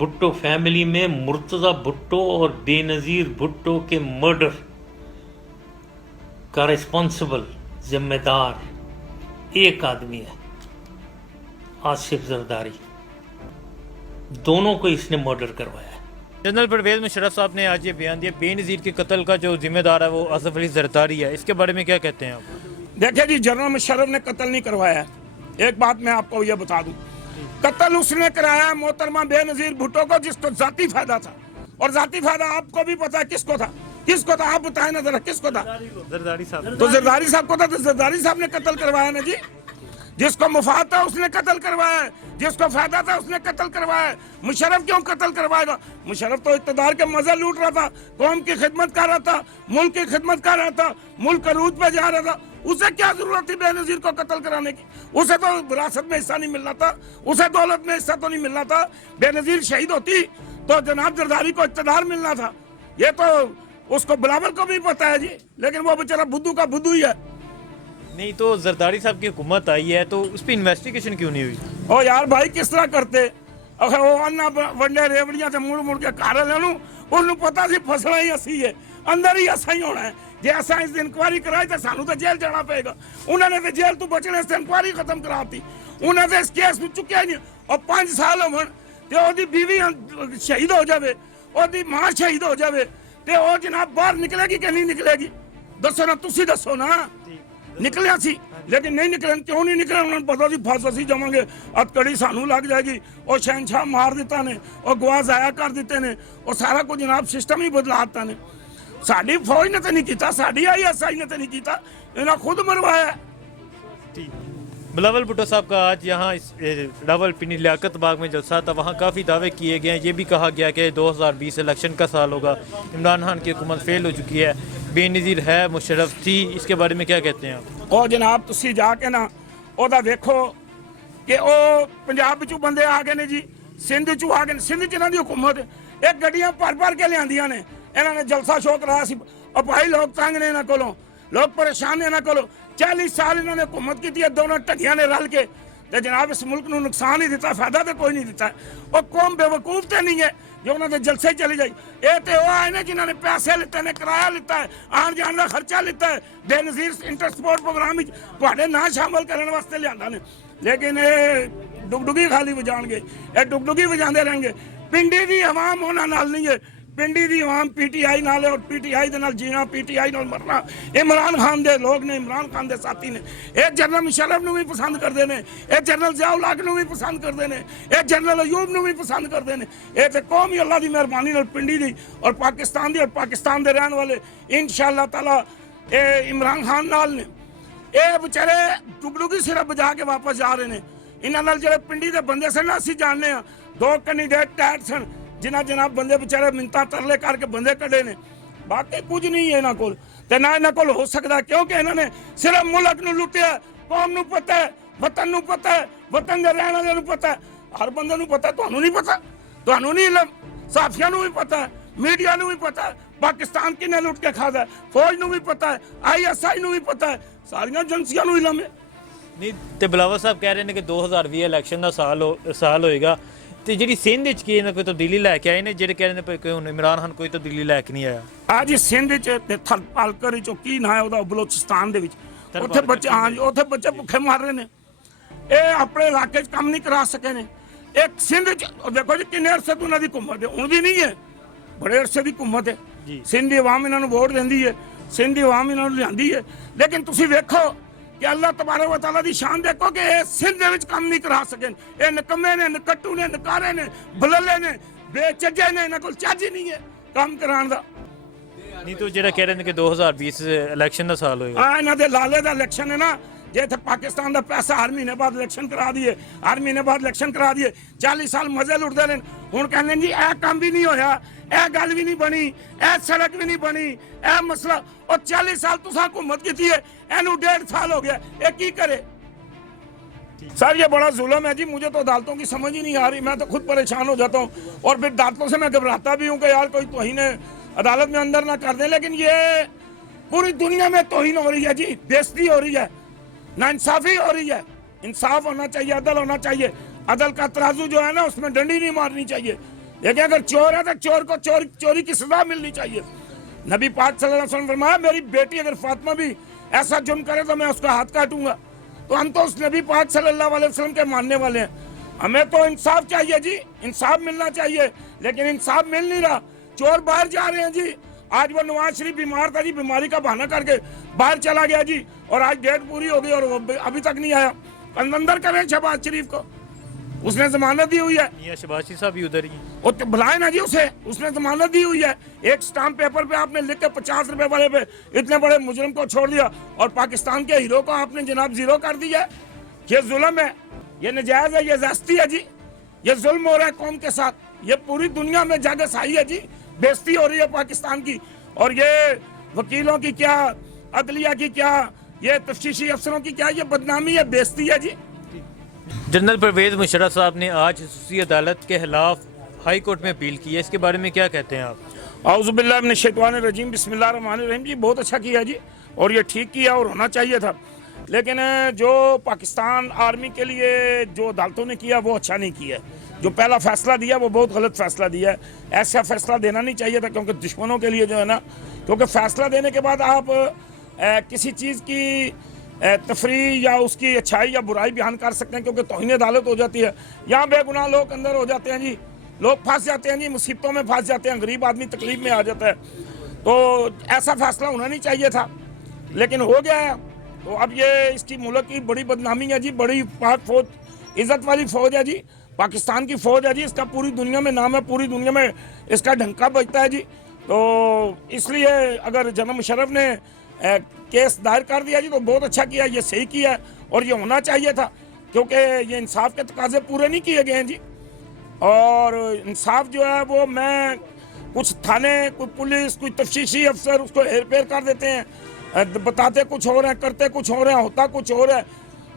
Bhutto family में मुर्तज़ा भुट्टो और बेनज़ीर भुट्टो के मर्डर का रिस्पॉन्सिबल जिम्मेदार एक आदमी है, आसिफ जरदारी। दोनों को इसने मर्डर करवाया है। जनरल परवेज मुशर्रफ साहब ने आज ये बयान दिया, बेनज़ीर के कत्ल का जो जिम्मेदार है वो आसिफ अली जरदारी है। इसके बारे में क्या कहते हैं आप? देखिए जी, जनरल मुशर्रफ ने कत्ल नहीं करवाया। एक बात मैं आपको ये बता दूं, कत्ल उसने कराया मोहतरमा बेनज़ीर भुट्टो को, जिसको जाती फायदा था। और जाती फायदा आपको भी पता है किसको था। किसको था आप बताएं ना जरा, किसको था? जरदारी साहब। तो जरदारी साहब को था। तो जरदारी साहब ने कत्ल करवाया ना जी। जिसको मुफाद था उसने कत्ल करवाया, जिसको फायदा था उसने कत्ल करवाया। मुशर्रफ क्यों कत्ल करवाएगा? मुशर्रफ तो इक़्तिदार के मजे लूट रहा था, कौम की खिदमत कर रहा था, मुल्क की खिदमत कर रहा था, मुल्क अरूज पे जा रहा था। उसे क्या जरूरत थी बेनज़ीर को कत्ल कराने की? उसे तो विरासत में हिस्सा नहीं मिल रहा था, उसे दौलत में हिस्सा तो नहीं मिल रहा था। बेनज़ीर शहीद होती तो जनाब जरदारी को इक़्तिदार मिलना था। ये तो उसको बिलावल को भी पता है जी, लेकिन वो बेचारा बुद्धू का बुद्धू ही है। नहीं तो जरदारी साहब की हुकूमत आई है तो उस पर इन्वेस्टिगेशन क्यों नहीं हुई? ओ यार भाई, किस तरह करते? अगर वो अन्ना वंडे रेवड़ियां से मुड़ मुड़ के खा रहे उन्होंने पता सी फसना ही असी है, अंदर ही ऐसा ही होना है। जे असा इस इंक्वायरी कराई तो सानू तो जेल जाना पेगा। उन्होंने तो जेल तो बचने से इंक्वायरी खत्म कराती। उन्होंने तो इस केस में चुक्या नहीं। और 5 साल होवन ते ओदी बीवी शहीद हो जावे, ओदी मां शहीद हो जावे, ते ओ जनाब बाहर निकलेगी कि नहीं निकलेगी? दसो ना, तुसी दसो ना। निकलिया सी, लेकिन नहीं निकले। क्यों नहीं निकले? उन्होंने पता सी फस असी जावांगे, अतकड़ी सानू लग जाएगी। और शहनशाह मार दिता ने, और गवा जाया कर दिते ने, और सारा कुछ जनाब सिस्टम ही बदला दिता ने। साडी फौज ने तो नहीं किया, साडी ISI ने तो नहीं किया, इन्हें खुद मरवाया। बिलावल भुट्टो साहब का आज यहाँ इस रावलपिंडी लियाकत बाग में जलसा था। वहाँ काफ़ी दावे किए गए हैं। ये भी कहा गया कि 2020 इलेक्शन का साल होगा, इमरान खान की हुकूमत फेल हो चुकी है, बेनज़ीर है, मुशर्रफ थी। इसके बारे में क्या कहते हैं आप? और जनाब तुसी जाके ना ओदा वेखो कि ओ पंजाब चों बंदे आ गए ने जी, सिंध चों आ गए। सिंध च इन्हां दी हुकूमत एक गड्डियां भर के लियांदियां ने। इन्हां ने जलसा शो कराया सी। और भाई लोग तंग ने इन्हां कोलों, लोग परेशान ने इन्हां कोलों। 40 साल इन्होंने हुकूमत की है, दोनों ढंगियां ने रल के। ते जनाब इस मुल्क नूं नुकसान ही दिता, फायदा तो कोई नहीं दिता। और कौम बेवकूफ तो नहीं है जो उन्होंने जलसे चली जाई। ये तो वो आए ने जिन्होंने पैसे लिते ने, किराया लिता है, आन जान का खर्चा लिता है। बेनज़ीर इंटर स्पोर्ट प्रोग्राम तुहाडे ना शामिल करने वास्ते लियांदा ने, लेकिन ये डुगडुगी खाली बजाणगे, ये डुगडुगी बजाते रहेंगे। पिंडी की आवाम उन्हां नाल नहीं है, पिंडी की आवाम PTI नाल है। और PTI दे नाल जीना, PTI नाल मरना। इमरान खान दे लोग ने, इमरान खान दे साथी ने। ये जनरल मुशर्रफ नूं भी पसंद करते हैं, ये जनरल ज़ियाउल हक नूं भी पसंद करते हैं, ये जनरल अयूब नूं भी पसंद करते हैं। ये तो कौम ही अल्लाह की मेहरबानी नाल पिंडी दी और पाकिस्तान दी और पाकिस्तान दे रहने वाले इंशाअल्लाह ताला ये इमरान खान नाल ने। ये बेचारे डुगडुगी सिर्फ बजा के वापस जा रहे हैं। इन्हां नाल जिहड़े पिंडी दे बंदे सन असीं जानने आ, 2 कैंडीडेट टैट सन जिन्हें जनाब बंदे बेचारे मिन्नतां तरले करके बंदे कढ़े ने। बाकी कुछ नहीं है इन्हां कोल, ते ना इन्हां कोल हो सकदा, क्योंकि इन्होंने सिर्फ मुल्क नूं लुटिया। कौम नूं पता है, वतन नूं पता है, वतन दे रहण वालिआं नूं पता है, हर बंदे नूं पता है। तुहानूं नहीं पता, तुहानूं नहीं इलम। साफियां नूं भी पता है, मीडिया नूं भी पता है, पाकिस्तान किन्ने लुट के खाता है, फौज नूं भी पता है, ISI नूं भी पता है, सारियां एजेंसियां नूं इलम है। नहीं तो बिलावल साहब कह रहे हैं कि 2020 इलेक्शन का साल होएगा। तो जी सिंध च की कोई तब्दीली लैके आए ने, जेडे कह रहे हैं कि हुण इमरान खान कोई तब्दीली लैके नहीं आया। आज सिंध च थलपालकर चो की ना है ओदा, बलोचिस्तान दे विच उत्थे बच्चे, हाँ जी उत्थे बच्चे भुखे मर रहे ने। ये अपने इलाके च कम नहीं करा सके ने। एक सिंध च देखो जी किन्ने अरसे तो उन्हां दी हुकूमत है, हुण भी नहीं है, बड़े अरसे दी हुकूमत है। सिंध दी अवाम इन्हां नूं वोट देंदी है, सिंध दी अवाम इन्हां नूं लिआंदी है। लेकिन तुसीं वेखो कि अल्लाह तबारक व तआला दी शान देखो कि ये सिंध दे विच काम नहीं करा सके। ये निकम्मे ने, नकट्टू ने, नकारे ने, बलले ने, बेचज्जे ने, इन्हां कोल चज्ज ही नहीं है काम कराउण दा। नहीं तो जेड़ा कह रहे हैं कि 2020 इलेक्शन का साल होएगा। हाँ, इन्हां दे लाले दा इलेक्शन है ना, जे इत्थे पाकिस्तान दा पैसा हर महीने बाद इलेक्शन करा दिए, हर महीने बाद इलेक्शन करा दिए। 40 साल मजे लुटदे ने। हुण कहंदे जी ए काम भी नहीं होया, ए गल भी नहीं बनी, ए सड़क भी नहीं बनी, ए मसला। और 40 साल तुसां हुकूमत कीती है, इहनूं 1.5 साल हो गया, ये की करे? सर ये बड़ा जुल्म है जी, मुझे तो अदालतों की समझ ही नहीं आ रही। मैं तो खुद परेशान हो जाता हूँ, और फिर अदालतों से मैं घबराता भी हूँ कि यार कोई तौहीन अदालत में अंदर ना कर दें। लेकिन ये पूरी दुनिया में तौहीन हो रही है जी, बेइज्जती हो रही है, नाइंसाफी हो रही है। इंसाफ होना चाहिए, अदल होना चाहिए। अदल का तराजू जो है ना, उसमें डंडी नहीं मारनी चाहिए। देखिए अगर चोर है तो चोर को चोरी की सजा मिलनी चाहिए। नबी पाक सल्लल्लाहु अलैहि वसल्लम फरमाया मेरी बेटी अगर फातिमा भी ऐसा जुर्म करे तो मैं उसका हाथ काटूंगा। तो हम तो उस नबी पाक सल्लल्लाहु अलैहि वसल्लम के मानने वाले हैं, हमें तो इंसाफ चाहिए जी, इंसाफ मिलना चाहिए, लेकिन इंसाफ मिल नहीं रहा। चोर बाहर जा रहे हैं जी, आज वो नवाज शरीफ बीमार था जी, बीमारी का बहाना करके बाहर चला गया जी, और आज डेट पूरी हो गई और वो अभी तक नहीं आया। अंदर करें शहबाज शरीफ को, उसने जमानत दी हुई है। ये शहबाज साहब भी उधर ही हैं। वो तो बुलाए ना जी उसे, उसने जमानत दी हुई है। एक स्टाम्प पेपर पे आपने लिख के 50 रुपए वाले पे इतने बड़े मुजरिम को छोड़ दिया और पाकिस्तान के हीरो को आपने जनाब जीरो कर दिया। ये जुल्म है, ये नजायज है, ये ज्यादती है जी, ये जुल्म हो रहा है कौम के साथ। ये पूरी दुनिया में जग सही है जी, बेइज्जती हो रही है पाकिस्तान की। और ये वकीलों की क्या, अदलिया की क्या, ये तफ्तीशी अफसरों की क्या, ये बदनामी है, बेइज्जती है जी। जनरल परवेज मुशर्रफ साहब ने आज खसूसी अदालत के खिलाफ हाई कोर्ट में अपील की है, इसके बारे में क्या कहते हैं आप? औज़ुबिल्लाहि मिनश्शैतानिर्रजीम, बिस्मिल्लाहिर्रहमानिर्रहीम जी, बहुत अच्छा किया जी, और ये ठीक किया और होना चाहिए था। लेकिन जो पाकिस्तान आर्मी के लिए जो अदालतों ने किया वो अच्छा नहीं किया। जो पहला फैसला दिया वो बहुत गलत फैसला दिया है, ऐसा फैसला देना नहीं चाहिए था, क्योंकि दुश्मनों के लिए जो है ना, क्योंकि फैसला देने के बाद आप किसी चीज़ की तफरी या उसकी अच्छाई या बुराई बयान कर सकते हैं, क्योंकि तौहीन अदालत हो जाती है। यहाँ बेगुनाह लोग अंदर हो जाते हैं जी, लोग फंस जाते हैं जी, मुसीबतों में फंस जाते हैं, गरीब आदमी तकलीफ में आ जाता है। तो ऐसा फैसला होना नहीं चाहिए था, लेकिन हो गया है। तो अब ये इसकी मुल्क की बड़ी बदनामी है जी, बड़ी पाक फौज, इज़्ज़त वाली फौज है जी, पाकिस्तान की फौज है जी, इसका पूरी दुनिया में नाम है, पूरी दुनिया में इसका ढंका बजता है जी। तो इसलिए अगर जनरल मुशर्रफ ने केस दायर कर दिया जी तो बहुत अच्छा किया, ये सही किया और ये होना चाहिए था, क्योंकि ये इंसाफ के तकाजे पूरे नहीं किए गए हैं जी। और इंसाफ जो है वो, मैं कुछ थाने, कोई पुलिस, कोई तफ्तीशी अफसर उसको हेर फेर कर देते हैं, बताते कुछ और हैं, करते कुछ और हैं, होता कुछ और है।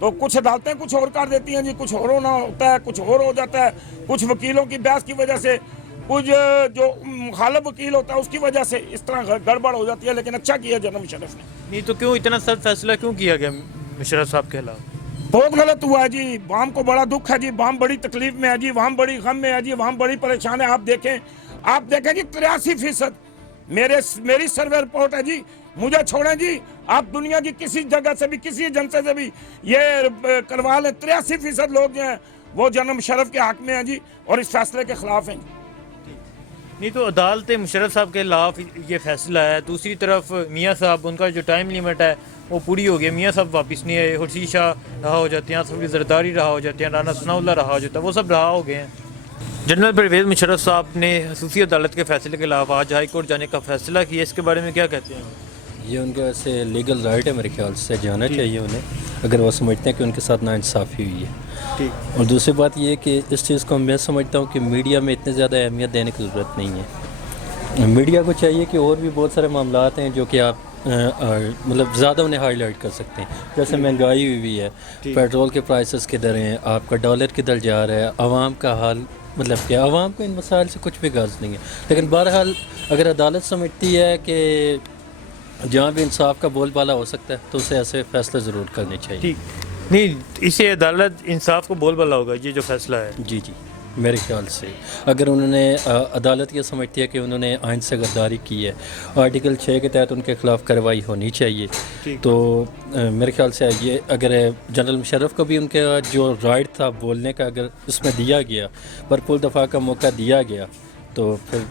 तो कुछ अदालतें कुछ और कर देती हैं जी, कुछ और होना होता है, कुछ और हो जाता है, कुछ वकीलों की बहस की वजह से, कुछ जो मुखालिफ वकील होता है उसकी वजह से इस तरह गड़बड़ हो जाती है। लेकिन अच्छा किया जनरल मुशर्रफ ने। नहीं तो क्यों इतना सख्त फैसला क्यों किया गया मुशर्रफ साहब के खिलाफ? बहुत गलत हुआ है जी, वाम को बड़ा दुख है जी, वाम बड़ी तकलीफ में है जी, वाम बड़ी गम में है जी, वाम बड़ी परेशान है। आप देखें जी 83% मेरी सर्वे रिपोर्ट है जी, मुझे छोड़ें जी, आप दुनिया की किसी जगह से भी, किसी एजेंसी से भी ये करवा लें, 83% लोग जो हैं वो जनरल मुशर्रफ के हक में हैं जी, और इस फैसले के खिलाफ हैं। नहीं तो अदालत मुशर्रफ साहब के खिलाफ ये फैसला है, दूसरी तरफ मियाँ साहब, उनका जो टाइम लिमिट है वो पूरी हो गई, मियाँ साहब वापस नहीं आए, हुर्शी शाह रहा हो जाते हैं, आसफ जरदारी रहा हो जाते हैं, राना सनाउल्लाह रहा हो जाता है, वो सब रहा हो गए हैं। जनरल परवेज मुशर्रफ साहब ने खसूसी अदालत के फैसले के खिलाफ आज हाई कोर्ट जाने का फैसला किया, इसके बारे में क्या कहते हैं? ये उनके वैसे लीगल राइट है, मेरे ख्याल से जाना चाहिए उन्हें, अगर वो समझते हैं कि उनके साथ नाइंसाफ़ी हुई है। ठीक। और दूसरी बात ये कि इस चीज़ को मैं समझता हूँ कि मीडिया में इतनी ज़्यादा अहमियत देने की ज़रूरत नहीं है। मीडिया को चाहिए कि और भी बहुत सारे मामलात हैं जो कि आप मतलब ज़्यादा उन्हें हाईलाइट कर सकते हैं, जैसे महंगाई हुई है, पेट्रोल के प्राइसेस किधर हैं, आपका डॉलर किधर जा रहा है, आवाम का हाल, मतलब कि आवाम को इन मसाइल से कुछ भी गर्ज नहीं है। लेकिन बहरहाल अगर अदालत समझती है कि जहाँ भी इंसाफ का बोलबाला हो सकता है तो उसे ऐसे फैसले ज़रूर करने चाहिए। ठीक, नहीं इससे अदालत इंसाफ को बोलबाला होगा, ये जो फैसला है। जी जी, मेरे ख्याल से अगर उन्होंने अदालत ये समझती है कि उन्होंने आइन से गद्दारी की है, आर्टिकल 6 के तहत उनके खिलाफ कार्रवाई होनी चाहिए। तो मेरे ख्याल से ये अगर जनरल मुशर्रफ को भी उनके जो राइट था बोलने का अगर इसमें दिया गया, भरपूर दफ़ा का मौका दिया गया, तो फिर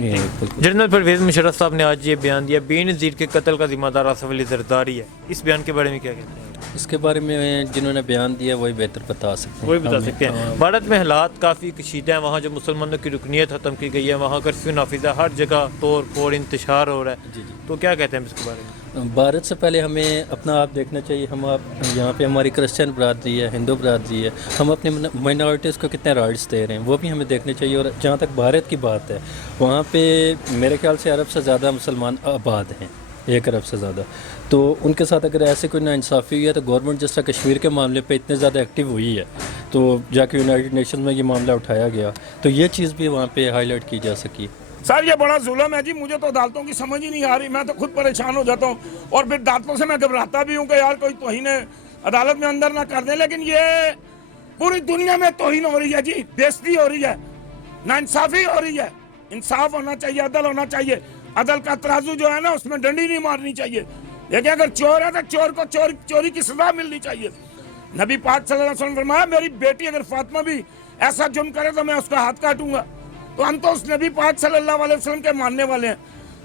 जनरल परवेज मुशर्रफ साहब ने आज ये बयान दिया, बेनज़ीर के कत्ल का जिम्मेदार आसफ अली जरदारी है, इस बयान के बारे में क्या कहते हैं? इसके बारे में जिन्होंने बयान दिया वही बेहतर बता सकते हैं। वही बता सकते हैं। भारत में हालात काफ़ी कशीदा हैं, वहाँ जो मुसलमानों की रुकनीत ख़त्म की गई है, वहाँ कर्फ्यू नाफिज है, हर जगह तोड़ फोड़ इंतशार हो रहा है। जी जी, तो क्या कहते हैं इसके बारे में? भारत से पहले हमें अपना आप देखना चाहिए। हम आप यहाँ पे हमारी क्रिश्चियन बरादरी है, हिंदू बरादरी है, हम अपने माइनॉरिटीज़ को कितने राइट्स दे रहे हैं वो भी हमें देखने चाहिए। और जहाँ तक भारत की बात है, वहाँ पे मेरे ख्याल से अरब से ज़्यादा मुसलमान आबाद हैं, 1 अरब से ज़्यादा। तो उनके साथ अगर ऐसे कोई नाइंसाफ़ी हुई है तो गवर्नमेंट जिस तरह कश्मीर के मामले पे इतने ज़्यादा एक्टिव हुई है, तो जाके यूनाइटेड नेशन में ये मामला उठाया गया, तो ये चीज़ भी वहाँ पे हाईलाइट की जा सकी। सर ये बड़ा जुल्म है जी, मुझे तो अदालतों की समझ ही नहीं आ रही, मैं तो खुद परेशान हो जाता हूँ और फिर अदालतों से मैं घबराता भी हूँ कि यार कोई तौहीन अदालत में अंदर ना कर दें। लेकिन ये पूरी दुनिया में तौहीन हो रही है जी, बेइज्जती हो रही है। नाइंसाफी हो रही है। इंसाफ होना चाहिए, अदल होना चाहिए। अदल का तराजू जो है ना उसमें डंडी नहीं मारनी चाहिए। लेकिन अगर चोर है तो चोर को चोरी की सजा मिलनी चाहिए। नबी पाक सल्लल्लाहु अलैहि वसल्लम फरमाया मेरी बेटी अगर फातिमा भी ऐसा जुर्म करे तो मैं उसका हाथ काटूंगा। तो हम तो उस नबी पाक सल्लल्लाहु अलैहि वसल्लम के मानने वाले हैं।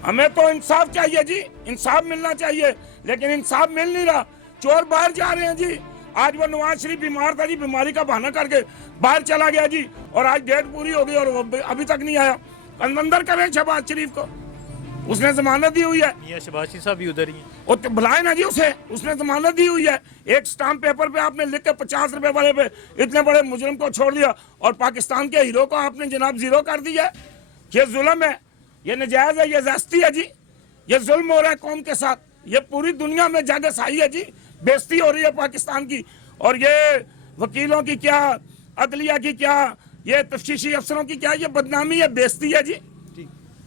हमें तो इंसाफ चाहिए जी, इंसाफ मिलना चाहिए, लेकिन इंसाफ मिल नहीं रहा। चोर बाहर जा रहे हैं जी। आज वो नवाज शरीफ बीमार था जी, बीमारी का बहाना करके बाहर चला गया जी, और आज डेट पूरी हो गई और वो अभी तक नहीं आया। अंदर करें शहबाज शरीफ को, उसने जमानत दी हुई है। मियां शहबाज साहब भी उधर ही हैं। और तो बुलाए ना जी उसे, उसने जमानत दी हुई है। एक स्टाम्प पेपर पे आपने लिख के 50 रुपए वाले पे इतने बड़े मुजरिम को छोड़ दिया, और पाकिस्तान के हीरो को आपने जनाब जीरो कर दिया। ये जुल्म है, ये नजायज है, ये ज़्यादती है जी, ये जुल्म हो रहा है कौम के साथ। ये पूरी दुनिया में जगह आई है जी, बेइज्जती हो रही है पाकिस्तान की। और ये वकीलों की क्या, अदलिया की क्या, ये तफ्तीशी अफसरों की क्या, ये बदनामी है, बेइज्जती है जी।